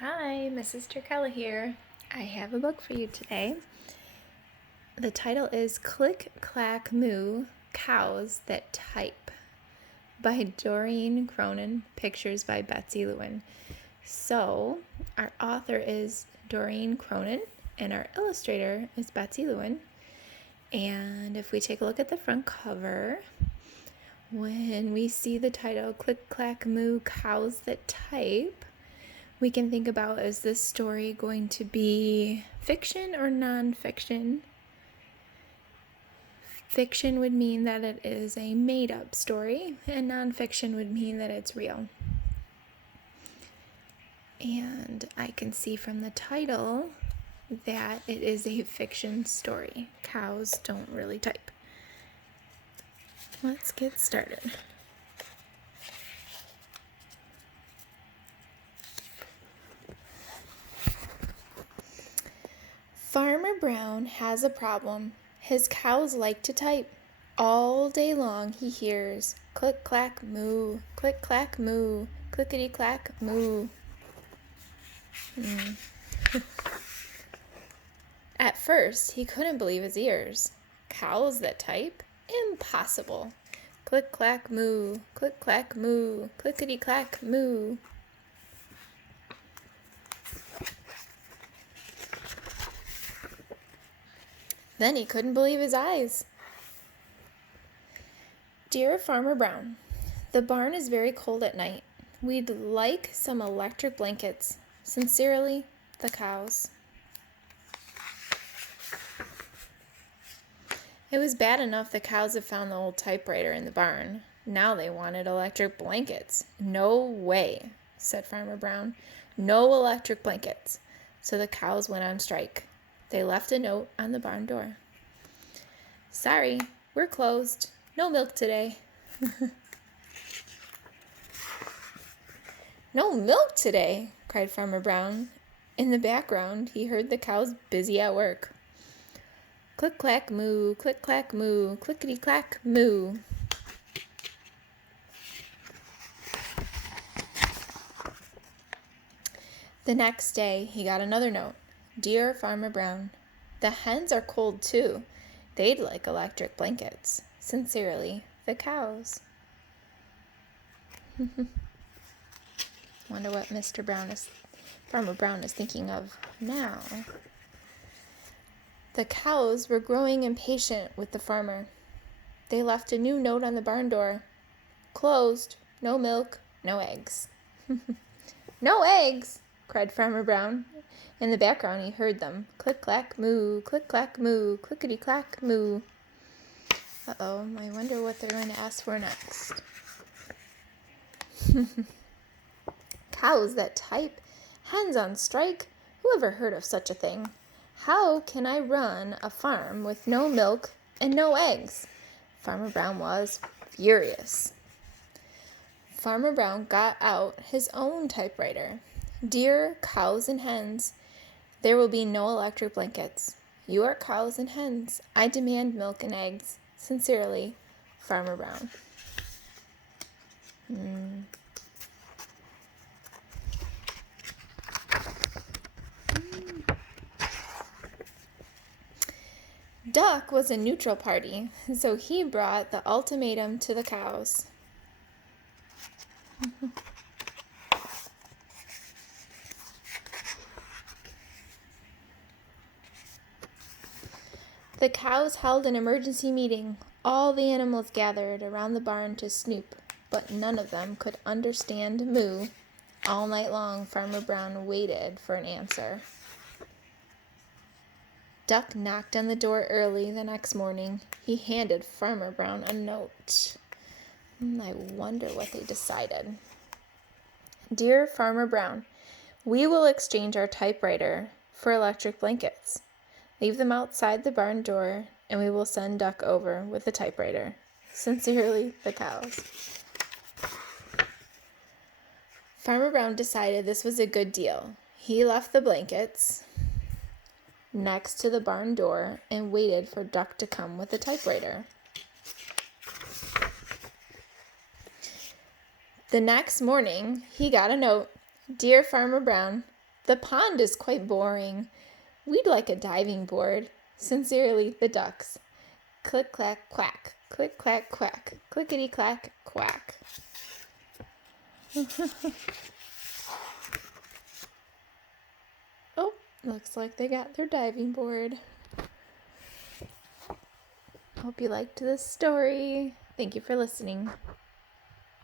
Hi, Mrs. Turkiela here. I have a book for you today. The title is Clack, Moo Cows That Type by Doreen Cronin, pictures by Betsy Lewin. So, our author is Doreen Cronin and our illustrator is Betsy Lewin. And if we take a look at the front cover, when we see the title Clack, Moo Cows That Type, we can think about, is this story going to be fiction or non-fiction? Fiction would mean that it is a made-up story, and non-fiction would mean that it's real. And I can see from the title that it is a fiction story. Cows don't really type. Let's get started. Farmer Brown has a problem. His cows like to type. All day long he hears click, clack, moo, click, clack, moo, clickety, clack, moo. At first, he couldn't believe his ears. Cows that type? Impossible. Click, clack, moo, click, clack, moo, clickety, clack, moo. Then he couldn't believe his eyes. Dear Farmer Brown, the barn is very cold at night. We'd like some electric blankets. Sincerely, the cows. It was bad enough the cows had found the old typewriter in the barn. Now they wanted electric blankets. No way, said Farmer Brown. No electric blankets. So the cows went on strike. They left a note on the barn door. Sorry, we're closed. No milk today. No milk today, cried Farmer Brown. In the background, he heard the cows busy at work. Click, clack, moo, click, clack, moo, clickety, clack, moo. The next day, he got another note. Dear Farmer Brown, the hens are cold too. They'd like electric blankets. Sincerely, the cows. Wonder what Farmer Brown is thinking of now. The cows were growing impatient with the farmer. They left a new note on the barn door. Closed. No milk, no eggs. No eggs, cried Farmer Brown. In the background, he heard them. Click, clack, moo, click, clack, moo, clickety, clack, moo. Uh-oh, I wonder what they're going to ask for next. Cows that type? Hens on strike? Who ever heard of such a thing? How can I run a farm with no milk and no eggs? Farmer Brown was furious. Farmer Brown got out his own typewriter. Dear cows and hens, there will be no electric blankets. You are cows and hens. I demand milk and eggs. Sincerely, Farmer Brown. Duck was a neutral party, so he brought the ultimatum to the cows. The cows held an emergency meeting. All the animals gathered around the barn to snoop, but none of them could understand moo. All night long, Farmer Brown waited for an answer. Duck knocked on the door early the next morning. He handed Farmer Brown a note. I wonder what they decided. Dear Farmer Brown, we will exchange our typewriter for electric blankets. Leave them outside the barn door, and we will send Duck over with the typewriter. Sincerely, the cows. Farmer Brown decided this was a good deal. He left the blankets next to the barn door and waited for Duck to come with the typewriter. The next morning, he got a note. Dear Farmer Brown, The pond is quite boring. We'd like a diving board. Sincerely, the ducks. Click, clack, quack. Click, clack, quack. Clickety, clack, quack. Oh, looks like they got their diving board. Hope you liked this story. Thank you for listening.